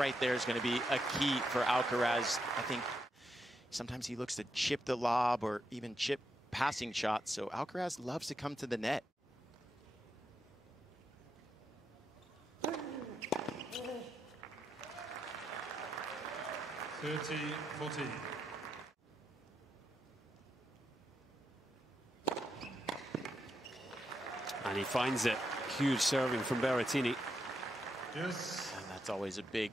right there is going to be a key for Alcaraz. I think sometimes he looks to chip the lob or even chip passing shots. So Alcaraz loves to come to the net. And he finds it. Huge serving from Berrettini. Yes. And that's always a big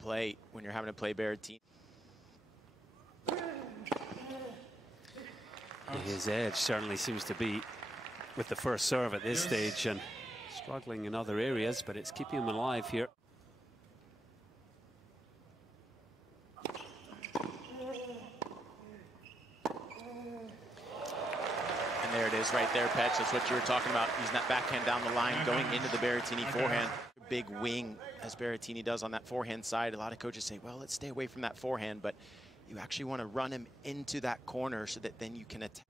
play when you're having to play Berrettini. His edge certainly seems to be with the first serve at this stage, and struggling in other areas, but it's keeping him alive here. There it is right there, Petch. That's what you were talking about, using that backhand down the line, going into the Berrettini forehand. Big wing, as Berrettini does on that forehand side. A lot of coaches say, well, let's stay away from that forehand, but you actually want to run him into that corner so that then you can attack.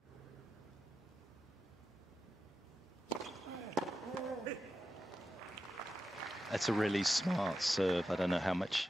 That's a really smart serve. I don't know how much.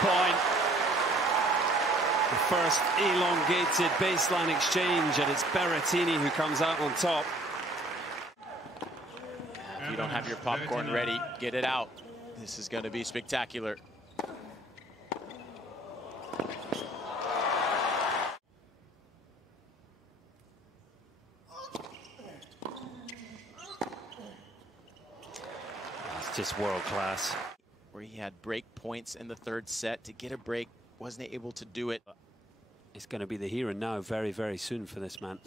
Point. The first elongated baseline exchange, and it's Berrettini who comes out on top. If you don't have your popcorn ready, get it out. This is going to be spectacular. It's just world class. Where he had break points in the third set to get a break, wasn't able to do it. It's going to be the here and now very, very soon for this man.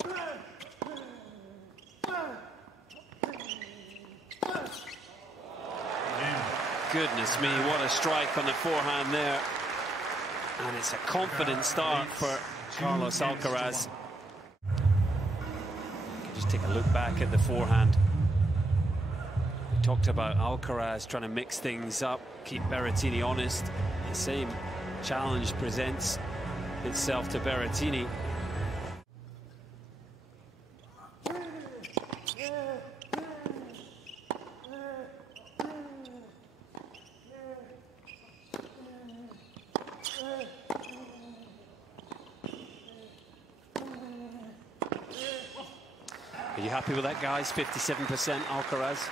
Goodness me, what a strike on the forehand there. And it's a confident start for Carlos Alcaraz. You can just take a look back at the forehand. We talked about Alcaraz trying to mix things up, keep Berrettini honest. The same challenge presents itself to Berrettini. Are you happy with that, guys? 57% Alcaraz.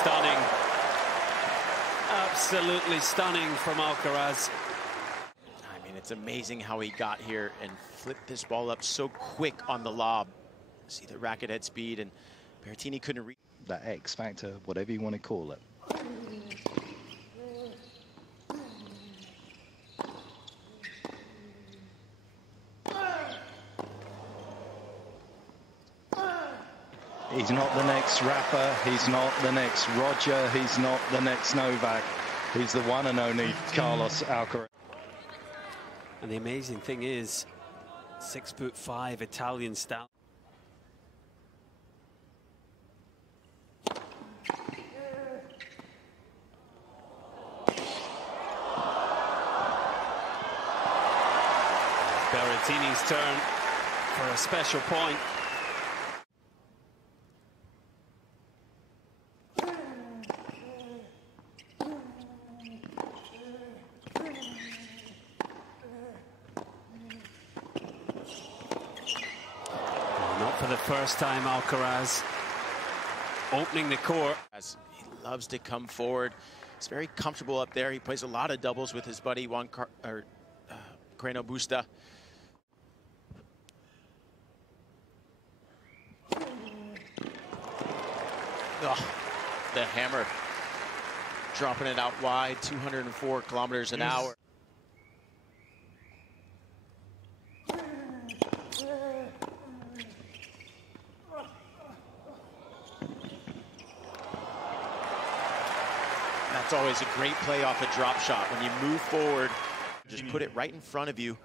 Stunning. Absolutely stunning from Alcaraz. I mean, it's amazing how he got here and flipped this ball up so quick on the lob. See the racket head speed, and Berrettini couldn't reach. That X factor, whatever you want to call it. He's not the next Rafa, he's not the next Roger, he's not the next Novak. He's the one and only Carlos Alcaraz. And the amazing thing is, 6'5" Italian style. Berrettini's turn for a special point. Not for the first time, Alcaraz opening the court. He loves to come forward. He's very comfortable up there. He plays a lot of doubles with his buddy Carreno Busta. Oh, the hammer, dropping it out wide, 204 kilometers an hour. always a great play off a drop shot. When you move forward, just put it right in front of you,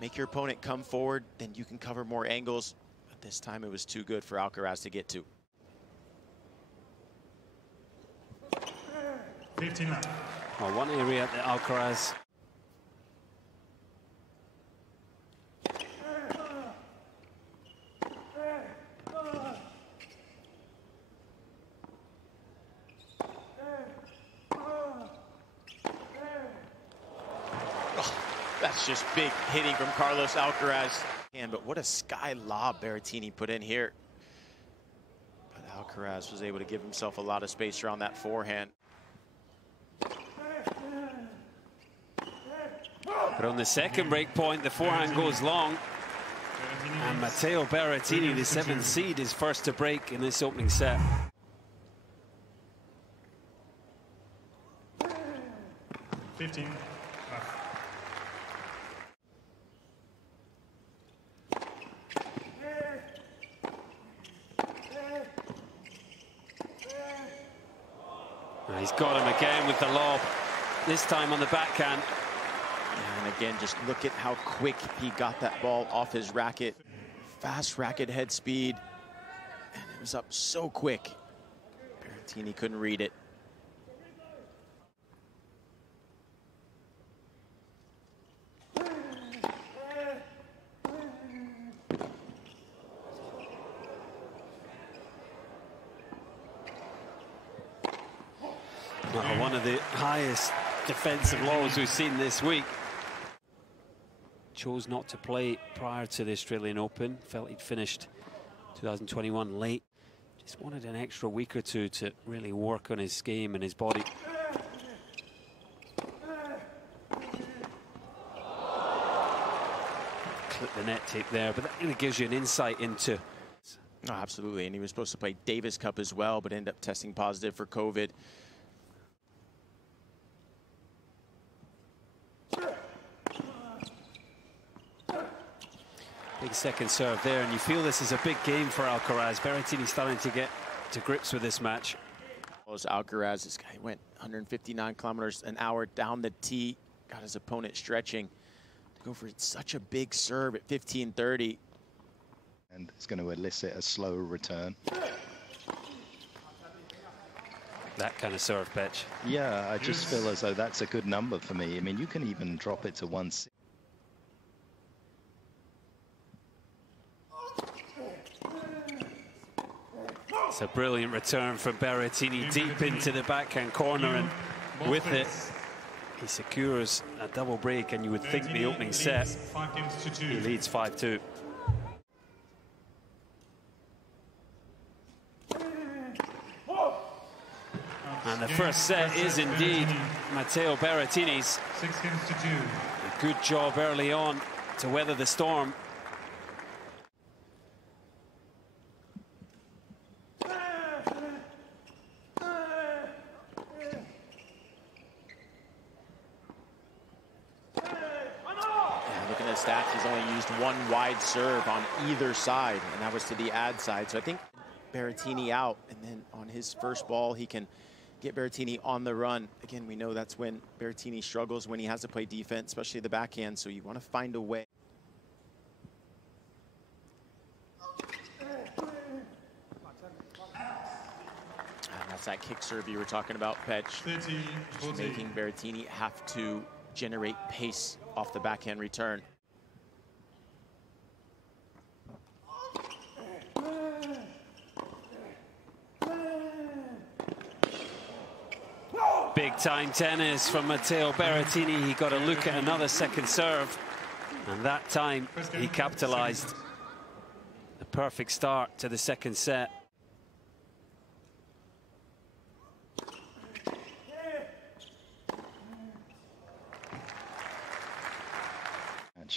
make your opponent come forward, then you can cover more angles. But this time it was too good for Alcaraz to get to. 15 left. Well, one area that Alcaraz That's just big hitting from Carlos Alcaraz. But what a sky lob Berrettini put in here. But Alcaraz was able to give himself a lot of space around that forehand. But on the second break point, the forehand goes long. And Matteo Berrettini, the 7th seed, is first to break in this opening set. He's got him again with the lob, this time on the backhand. And again, just look at how quick he got that ball off his racket. Fast racket head speed, and it was up so quick. Berrettini couldn't read it. One of the highest defensive lows we've seen this week. Chose not to play prior to the Australian Open. Felt he'd finished 2021 late. Just wanted an extra week or two to really work on his game and his body. Clip the net tape there, but that really gives you an insight into. Oh, absolutely, and he was supposed to play Davis Cup as well, but ended up testing positive for COVID. Big second serve there, and you feel this is a big game for Alcaraz. Berrettini starting to get to grips with this match. Alcaraz, this guy went 159 kilometers an hour down the tee, got his opponent stretching to go for such a big serve at 15-30. And it's going to elicit a slow return. That kind of serve pitch. Yeah, I just feel as though that's a good number for me. I mean, you can even drop it to 160. It's a brilliant return from Berrettini deep into the backhand corner, and with it, he secures a double break, and you would think the opening set, he leads 5-2. And the first set is indeed Matteo Berrettini's. A good job early on to weather the storm. Stats, he's only used one wide serve on either side, and that was to the ad side. So I think Berrettini out, and then on his first ball, he can get Berrettini on the run. Again, we know that's when Berrettini struggles, when he has to play defense, especially the backhand, so you want to find a way. And that's that kick serve you were talking about, Petch. Just making Berrettini have to generate pace off the backhand return. Big time tennis from Matteo Berrettini. He got a look at another second serve, and that time he capitalized. A perfect start to the second set.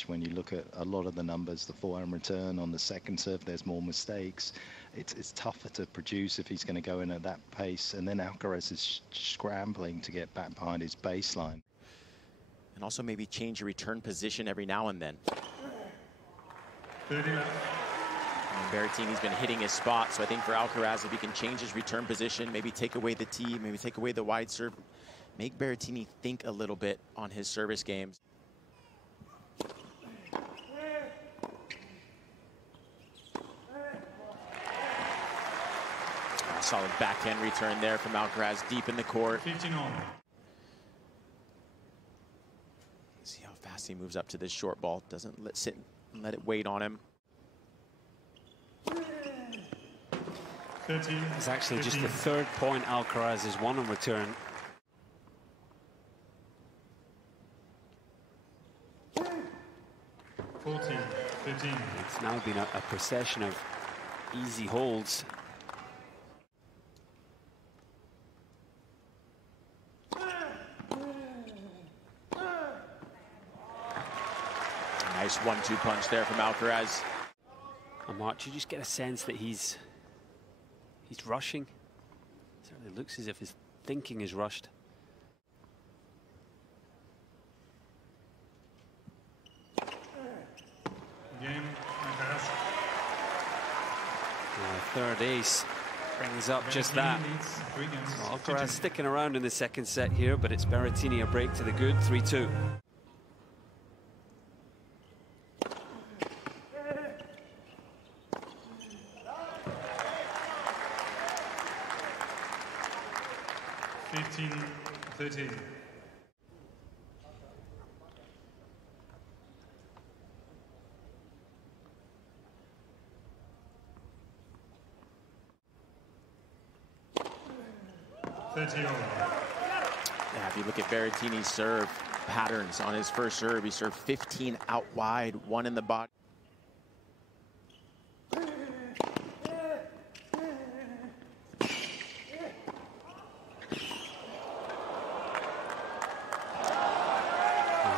When you look at a lot of the numbers, the forehand return on the second serve, there's more mistakes. It's tougher to produce if he's going to go in at that pace. And then Alcaraz is scrambling to get back behind his baseline. And also maybe change your return position every now and then. Berrettini's been hitting his spot, so I think for Alcaraz, if he can change his return position, maybe take away the tee, maybe take away the wide serve, make Berrettini think a little bit on his service games. Solid backhand return there from Alcaraz deep in the court. 15-all. See how fast he moves up to this short ball. Doesn't sit and let it wait on him. 13. It's actually just the third point Alcaraz has won on return. 14, 15. It's now been a procession of easy holds. Nice 1-2 punch there from Alcaraz. And Mark, you just get a sense that he's rushing. It certainly looks as if his thinking is rushed. Game, Alcaraz. Third ace brings up just that. Well, Alcaraz sticking around in the second set here, but it's Berrettini a break to the good, 3-2. $15-13. Yeah, if you look at Berrettini's serve patterns on his first serve, he served 15 out wide, 1 in the body.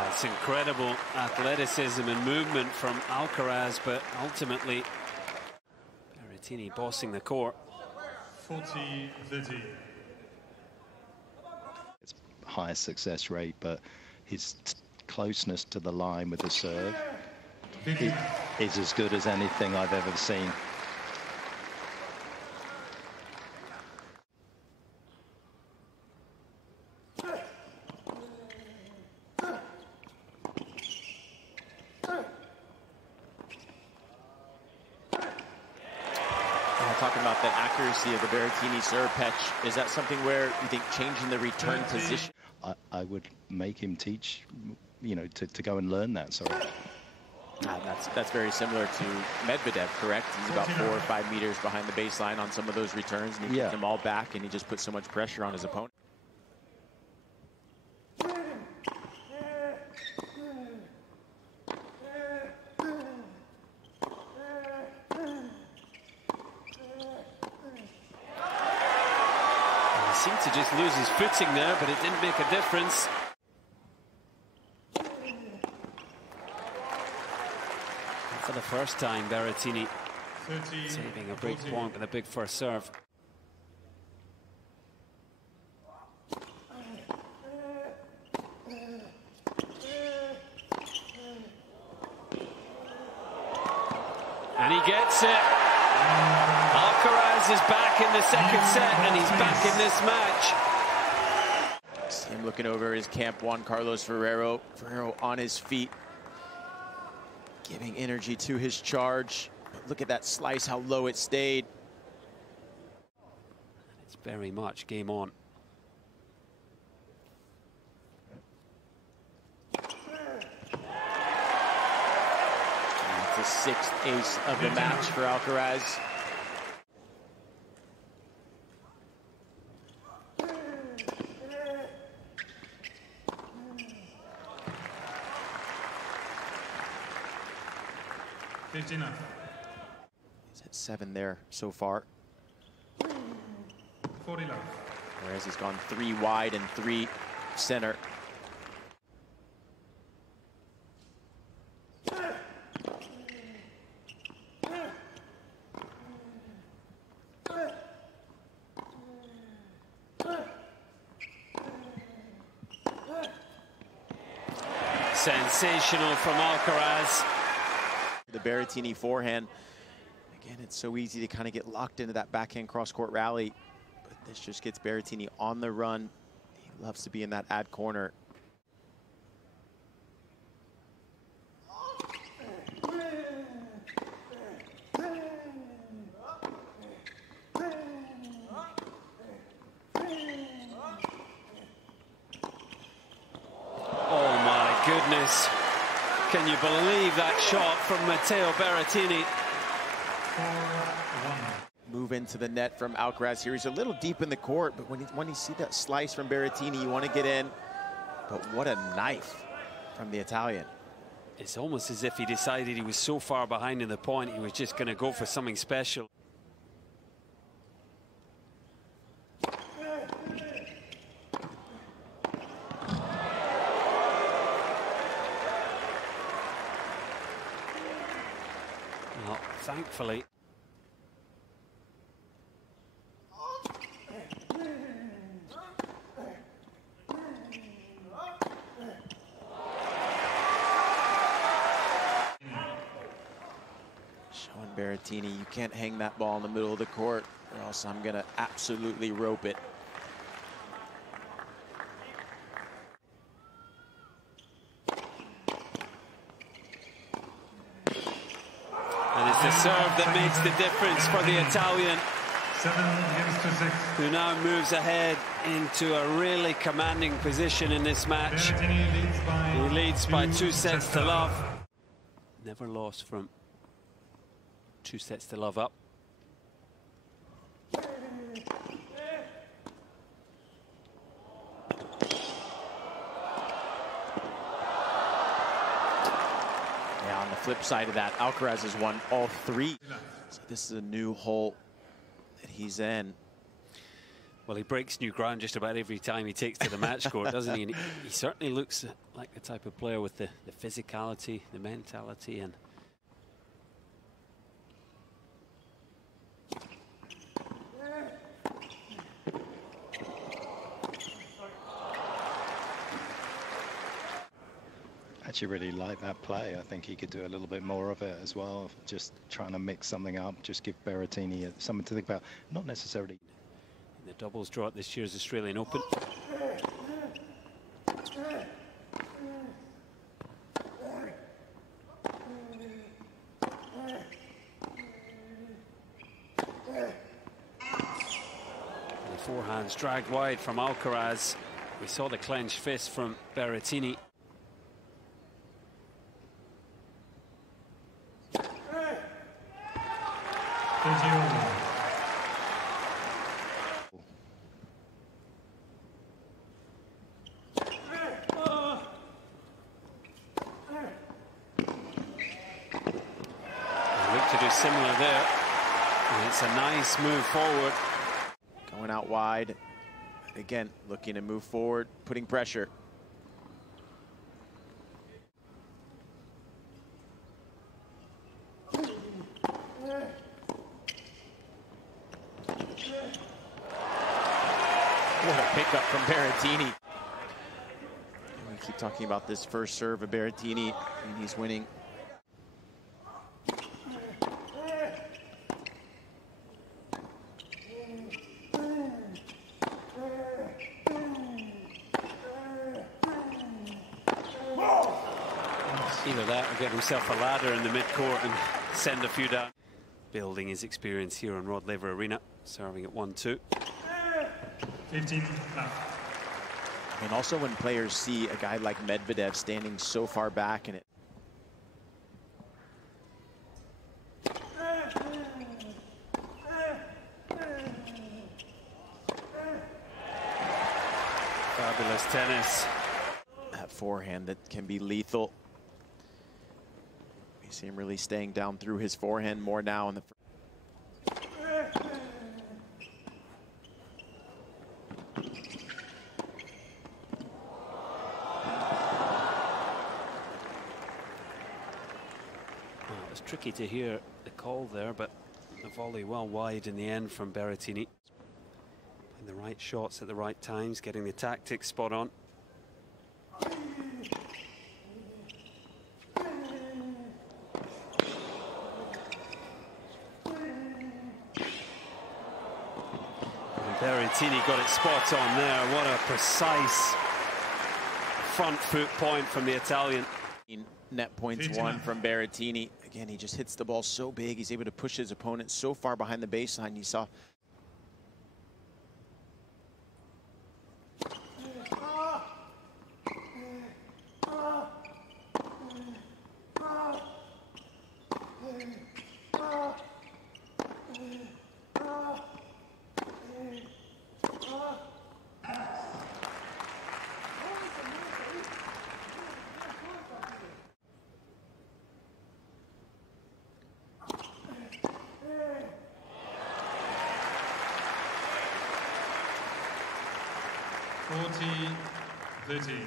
It's incredible athleticism and movement from Alcaraz, but ultimately Berrettini bossing the court. 40-30. It's highest success rate, but his closeness to the line with the serve is as good as anything I've ever seen. Talking about that accuracy of the Berrettini serve pitch, is that something where you think changing the return position? I would make him teach, you know, to go and learn that. Sorry. That's very similar to Medvedev, correct? He's about 4 or 5 meters behind the baseline on some of those returns, and he keeps them all back, and he just puts so much pressure on his opponent. Seemed to just lose his footing there, but it didn't make a difference. And for the first time, Berrettini saving a break point with a big first serve. And he gets it. Alcaraz is back in the second set, and he's back in this match. See him looking over his Camp 1, Carlos Ferrero. Ferrero on his feet, giving energy to his charge. Look at that slice, how low it stayed. It's very much game on. That's the 6th ace of the match for Alcaraz. He's at 7 there so far. 40 love. Whereas he's gone 3 wide and 3 center. Sensational from Alcaraz. The Berrettini forehand. Again, it's so easy to kind of get locked into that backhand cross-court rally. But this just gets Berrettini on the run. He Loves to be in that ad corner. Oh my goodness. Can you believe that shot from Matteo Berrettini? 4-1. Move into the net from Alcaraz here. He's a little deep in the court, but when you see that slice from Berrettini, you want to get in. But what a knife from the Italian. It's almost as if he decided he was so far behind in the point, he was just going to go for something special. Well, thankfully. Showing Berrettini, you can't hang that ball in the middle of the court, or else I'm going to absolutely rope it. And it's the serve that makes the difference for the Italian, 7-6. who now moves ahead into a really commanding position in this match. Berrettini He leads by 2 sets to love. Never lost from 2 sets to love up. Yeah, on the flip side of that, Alcaraz has won all 3. So this is a new hole that he's in. Well, he breaks new ground just about every time he takes to the match court, doesn't he? And he certainly looks like the type of player with the physicality, the mentality, and Actually really like that play. I think he could do a little bit more of it as well. Just trying to mix something up, just give Berrettini something to think about. Not necessarily. the doubles draw at this year's Australian Open. The forehands dragged wide from Alcaraz. We saw the clenched fist from Berrettini. Look to do similar there. And it's a nice move forward. Going out wide. Again, looking to move forward, putting pressure. What a pickup from Berrettini. We keep talking about this first serve of Berrettini, and he's winning. Either that or get himself a ladder in the mid-court and send a few down. Building his experience here on Rod Laver Arena, serving at 1-2. 15 left. And also when players see a guy like Medvedev standing so far back in it. Fabulous tennis. That forehand that can be lethal. We see him really staying down through his forehand more now in the Well, it was tricky to hear the call there, but the volley well wide in the end from Berrettini. Playing the right shots at the right times, getting the tactics spot on. Berrettini got it spot on there. What a precise front foot point from the Italian. Net points won from Berrettini. Again, he just hits the ball so big. He's able to push his opponent so far behind the baseline. You saw. Berrettini.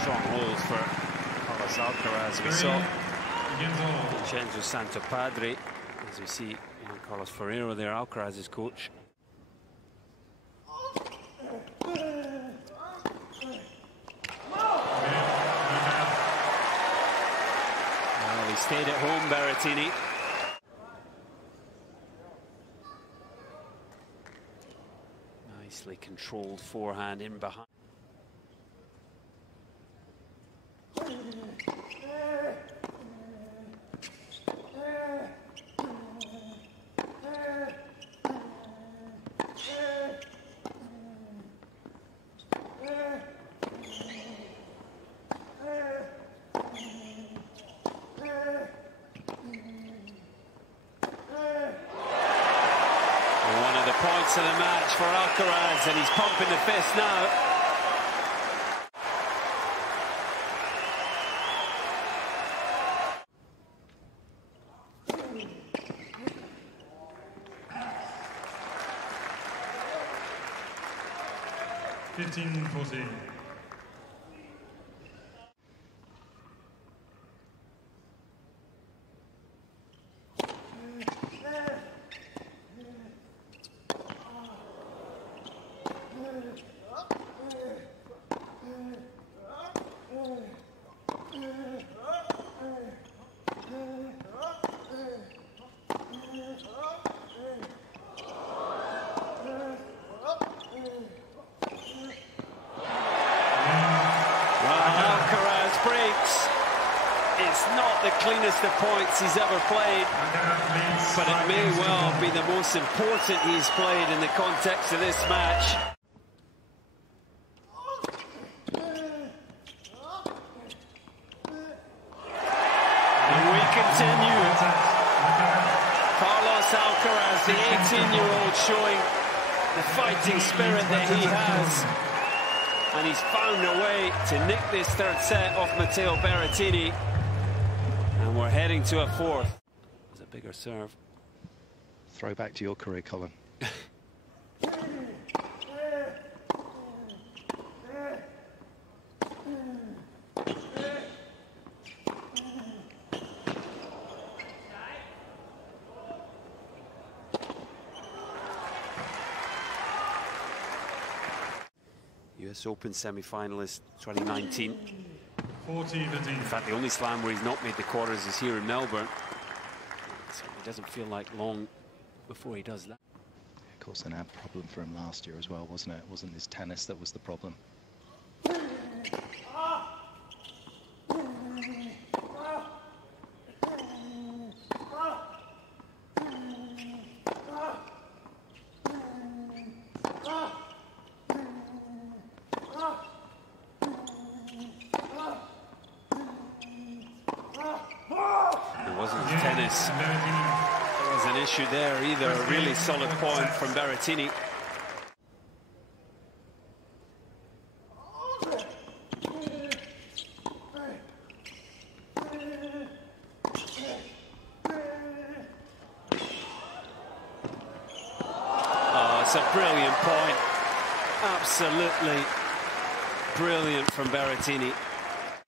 Strong hold for Carlos Alcaraz. We saw Vincenzo Santopadre, as we see Carlos Ferreiro there, Alcaraz's coach. Well, he stayed at home, Berrettini. Nicely controlled forehand in behind. One of the points of the match for Alcaraz, and he's pumping the fist now. It's not the cleanest of points he's ever played, but it may well be the most important he's played in the context of this match. And we continue. Carlos Alcaraz, the 18-year-old, showing the fighting spirit that he has. And he's found a way to nick this third set off Matteo Berrettini. And we're heading to a fourth. It's a bigger serve. Throw back to your career, Colin. US Open semi-finalist 2019. 40-15. In fact, the only slam where he's not made the quarters is here in Melbourne. So it doesn't feel like long before he does that. Of course, an ab problem for him last year as well, wasn't it? It wasn't his tennis that was the problem. Tennis. There was an issue there either. A really solid point from Berrettini. Oh, it's a brilliant point. Absolutely brilliant from Berrettini.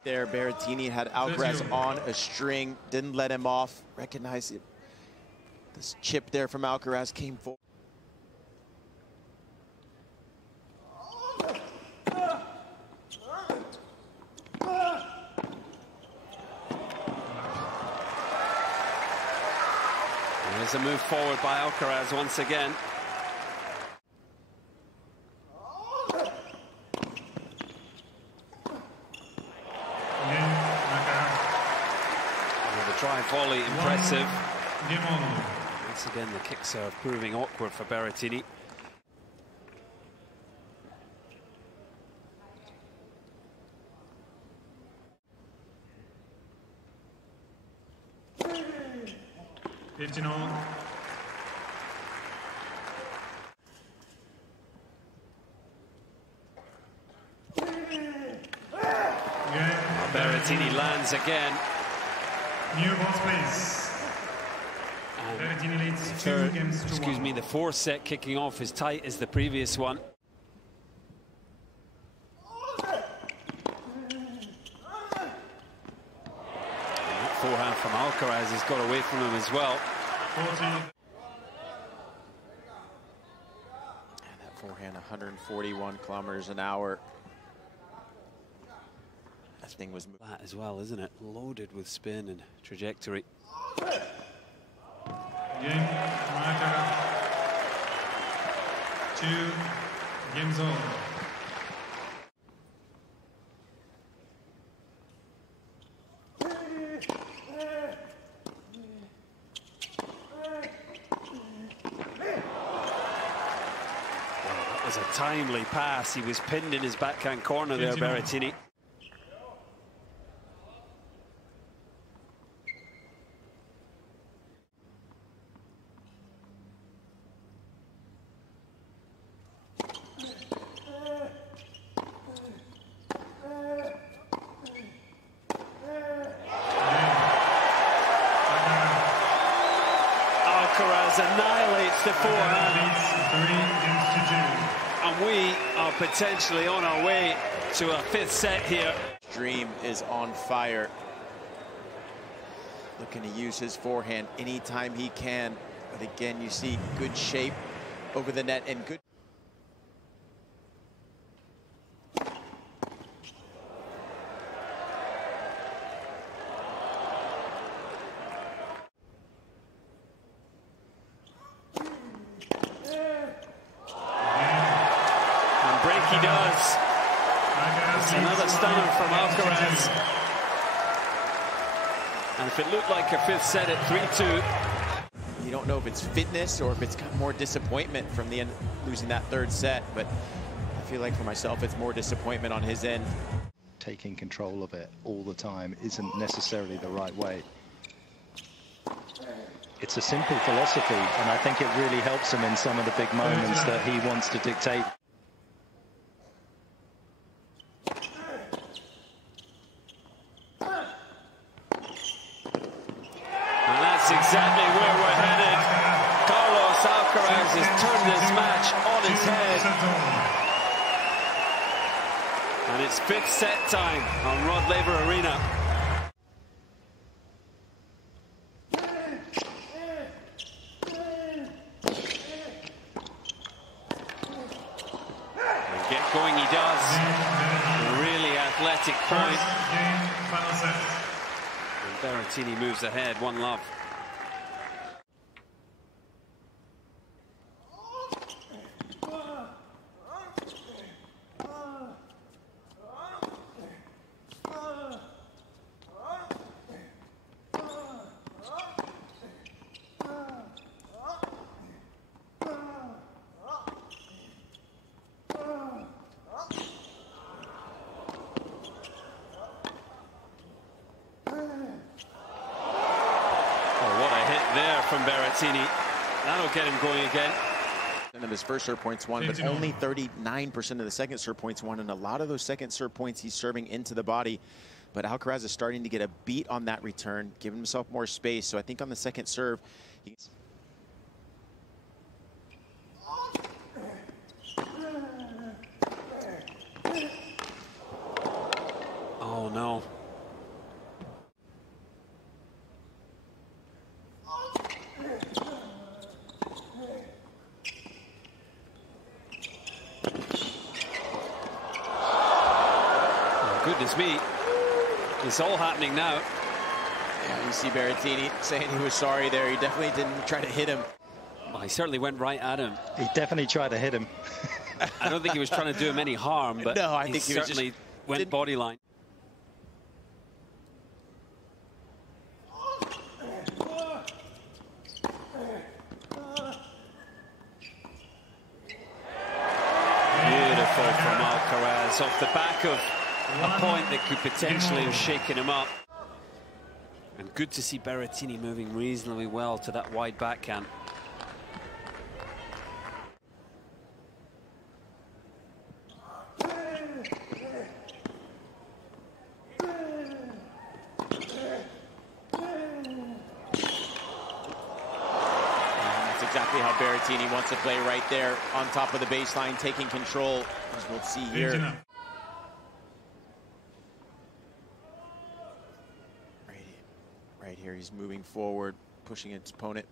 There, Berrettini had Alcaraz on a string, didn't let him off, recognized it. This chip there from Alcaraz came forward. There's a move forward by Alcaraz once again. The drive volley impressive. Once again, the kick serve proving awkward for Berrettini. Berrettini lands again. New balls, please. Berrettini leads 2 games to 1. The fourth set kicking off as tight as the previous one. And that forehand from Alcaraz has got away from him as well. 40. And that forehand, 141 kilometers an hour. That thing was that as well, isn't it? Loaded with spin and trajectory. Game, Margaret. 2 games on. That was a timely pass. He was pinned in his backhand corner there, Berrettini. Alcaraz annihilates the forehand, and we are potentially on our way to a 5th set here. Dream is on fire. Looking to use his forehand anytime he can. But again, you see good shape over the net and good. He does. It's another stunner from Alcaraz. And if it looked like a 5th set at 3-2. You don't know if it's fitness or if it's got more disappointment from the end, losing that 3rd set, but I feel like for myself, it's more disappointment on his end. Taking control of it all the time isn't necessarily the right way. It's a simple philosophy, and I think it really helps him in some of the big moments that he wants to dictate. That's exactly where we're headed. Carlos Alcaraz has turned this match on its head. And it's 5th set time on Rod Laver Arena. And get going he does. A really athletic point. And Berrettini moves ahead, 1-love. From Berrettini. That'll get him going again. Of his first serve points won, but only 39% of the second serve points won, and a lot of those second serve points he's serving into the body. But Alcaraz is starting to get a beat on that return, giving himself more space. So I think on the second serve, he's oh no. goodness me. It's all happening now. Yeah, you see Berrettini saying he was sorry there. He definitely didn't try to hit him. Well, he certainly went right at him. He definitely tried to hit him. I don't think he was trying to do him any harm, but no, I think he certainly went body line. Beautiful from Alcaraz, off the back of a point that could potentially have shaken him up. And good to see Berrettini moving reasonably well to that wide backhand. Exactly how Berrettini wants to play, right there on top of the baseline, taking control, as we'll see here. Right here, he's moving forward, pushing its opponent.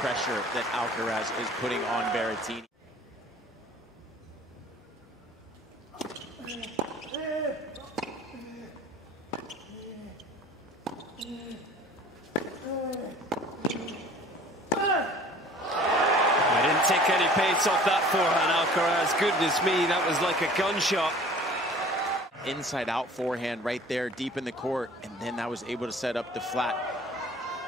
Pressure that Alcaraz is putting on Berrettini. I didn't take any pace off that forehand, Alcaraz. Goodness me, that was like a gunshot. Inside out forehand right there, deep in the court, and then that was able to set up the flat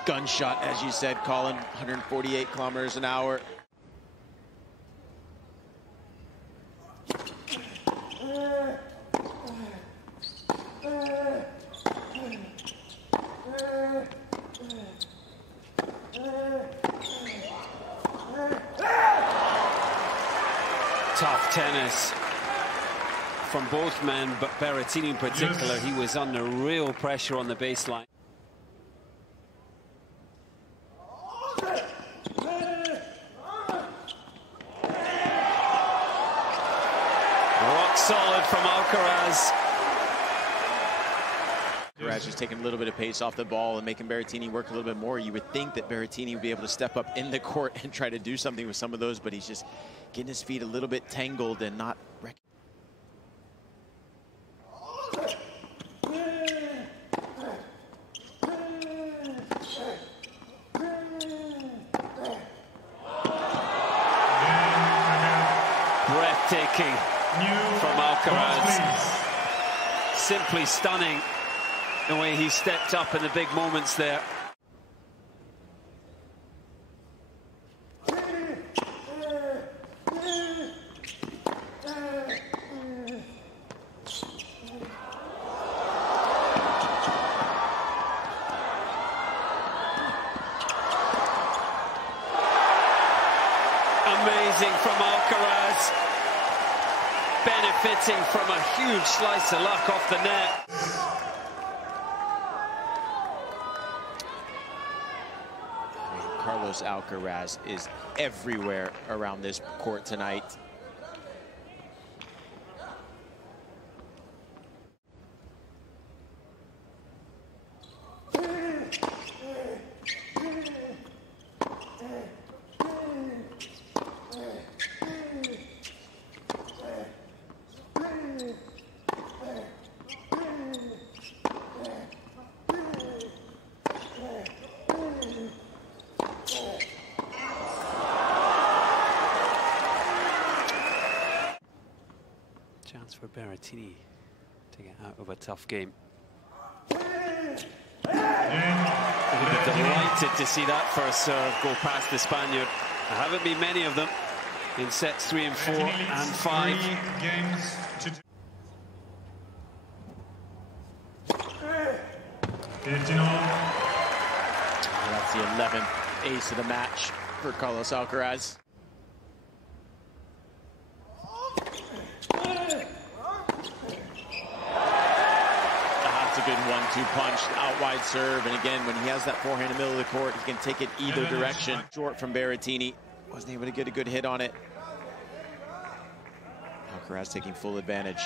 gunshot, as you said, Colin, 148 kilometers an hour. Tough tennis from both men, but Berrettini in particular, he was under real pressure on the baseline. Rock solid from Alcaraz. Alcaraz just taking a little bit of pace off the ball and making Berrettini work a little bit more. You would think that Berrettini would be able to step up in the court and try to do something with some of those, but he's just getting his feet a little bit tangled and not breathtaking from Alcaraz. Simply stunning the way he stepped up in the big moments there. Amazing from Alcaraz, benefiting from a huge slice of luck off the net. Carlos Alcaraz is everywhere around this court tonight. Chance for Berrettini to get out of a tough game. Delighted to see that first serve go past the Spaniard. There haven't been many of them in sets 3 and 4 and 5. That's the 11th ace of the match for Carlos Alcaraz. That's a good 1-2 punch, out wide serve, and again, when he has that forehand in the middle of the court, he can take it either direction. Short from Berrettini, wasn't able to get a good hit on it. Alcaraz taking full advantage.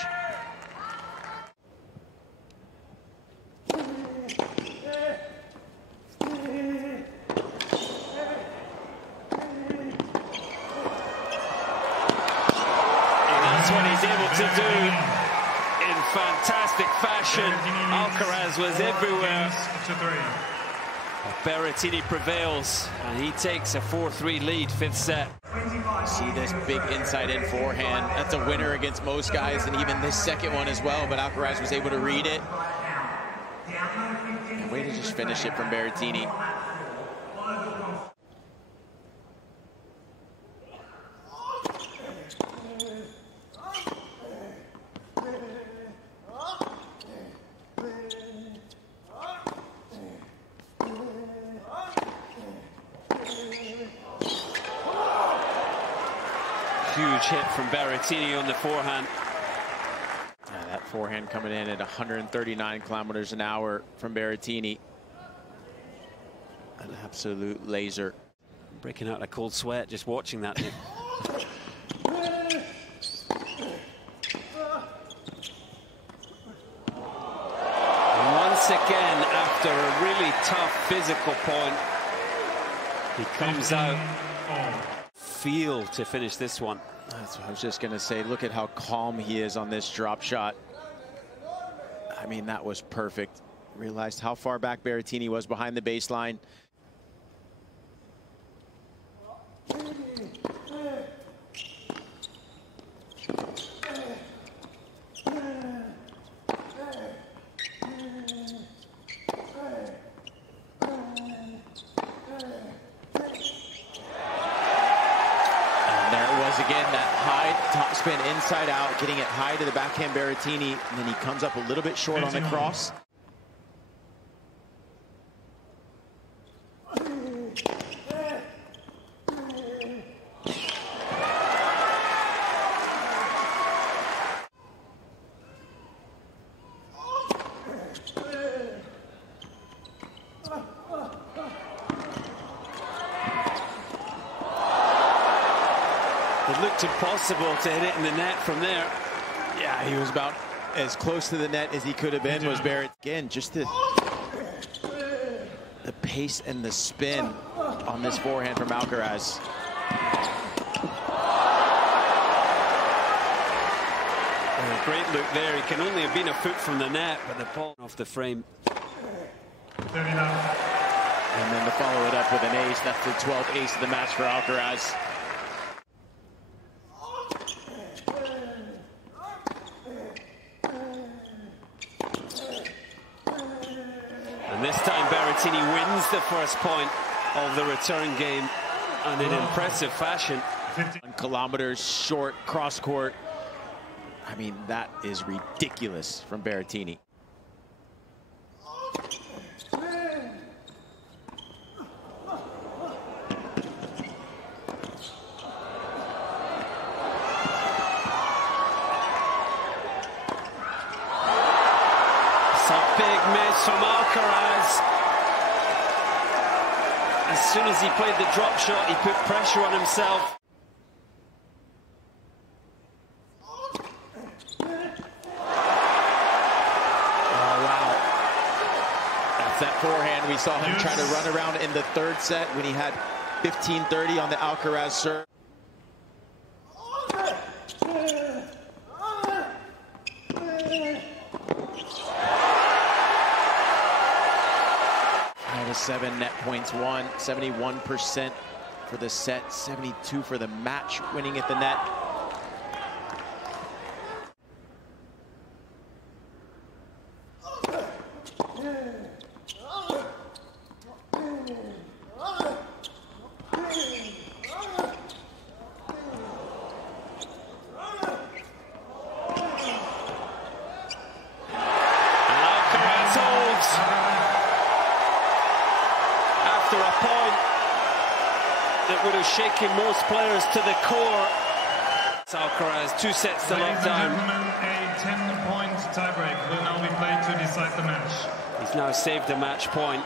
That's what he's able to do in fantastic fashion. Alcaraz was everywhere. Berrettini prevails, and he takes a 4-3 lead, fifth set. See this big inside-in forehand. That's a winner against most guys, and even this second one as well, but Alcaraz was able to read it. And way to just finish it from Berrettini. Huge hit from Berrettini on the forehand. That forehand coming in at 139 kilometers an hour from Berrettini. An absolute laser. Breaking out a cold sweat just watching that. And once again, after a really tough physical point, he comes out. Feel to finish this one. That's what I was just going to say. Look at how calm he is on this drop shot. I mean, that was perfect. Realized how far back Berrettini was behind the baseline. Again, that high topspin inside out, getting it high to the backhand Berrettini, and then he comes up a little bit short on the cross. It looked impossible to hit it in the net from there. Yeah, he was about as close to the net as he could have been, was Barrett. Again, just the pace and the spin on this forehand from Alcaraz. A great look there. He can only have been a foot from the net, but the ball off the frame. And then to follow it up with an ace. That's the 12th ace of the match for Alcaraz. And this time Berrettini wins the first point of the return game, and in impressive fashion. 1 kilometers short cross court. I mean, that is ridiculous from Berrettini. It's a big miss from Alcaraz. As soon as he played the drop shot, he put pressure on himself. That forehand, we saw him try to run around in the third set when he had 15-30 on the Alcaraz serve. Out of 7 net points won, 71% for the set, 72 for the match, winning at the net. After a point that would have shaken most players to the core. Alcaraz, 2 sets to lockdown. A 10-point tiebreak will now be played to decide the match. He's now saved a match point.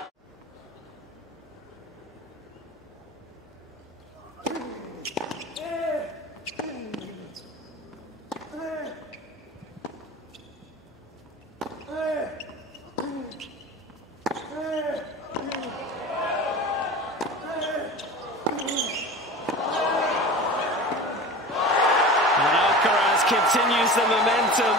lose the momentum.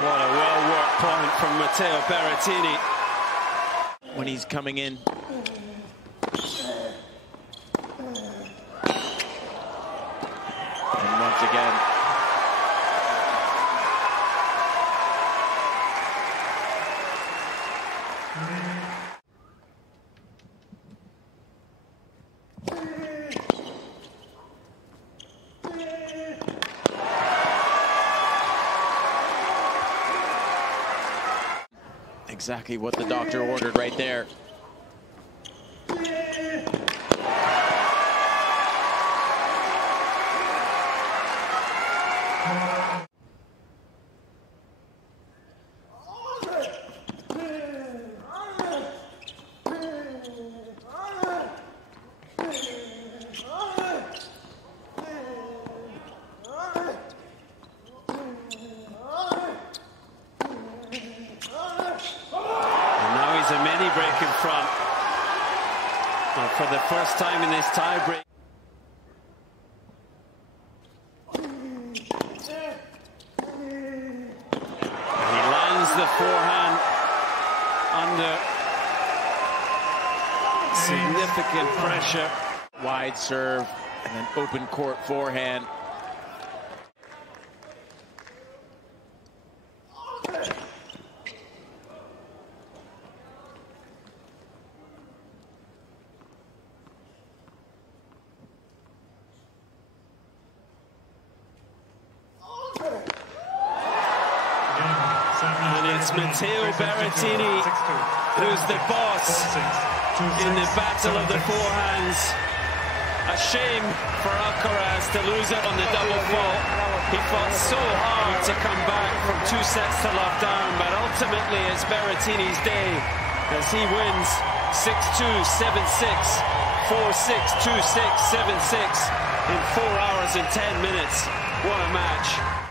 What a well-worked point from Matteo Berrettini. When he's coming in. And once again. Exactly what the doctor ordered right there. A mini break in front. Well, for the first time in this tie break. And he lands the forehand under significant pressure. Wide serve and then open court forehand. And it's Matteo Berrettini who's the boss in the battle of the forehands. A shame for Alcaraz to lose it on the double fault. He fought so hard to come back from 2 sets to love down, but ultimately it's Berrettini's day as he wins 6-2, 7-6, 4-6, 2-6, 7-6 in 4 hours and 10 minutes. What a match.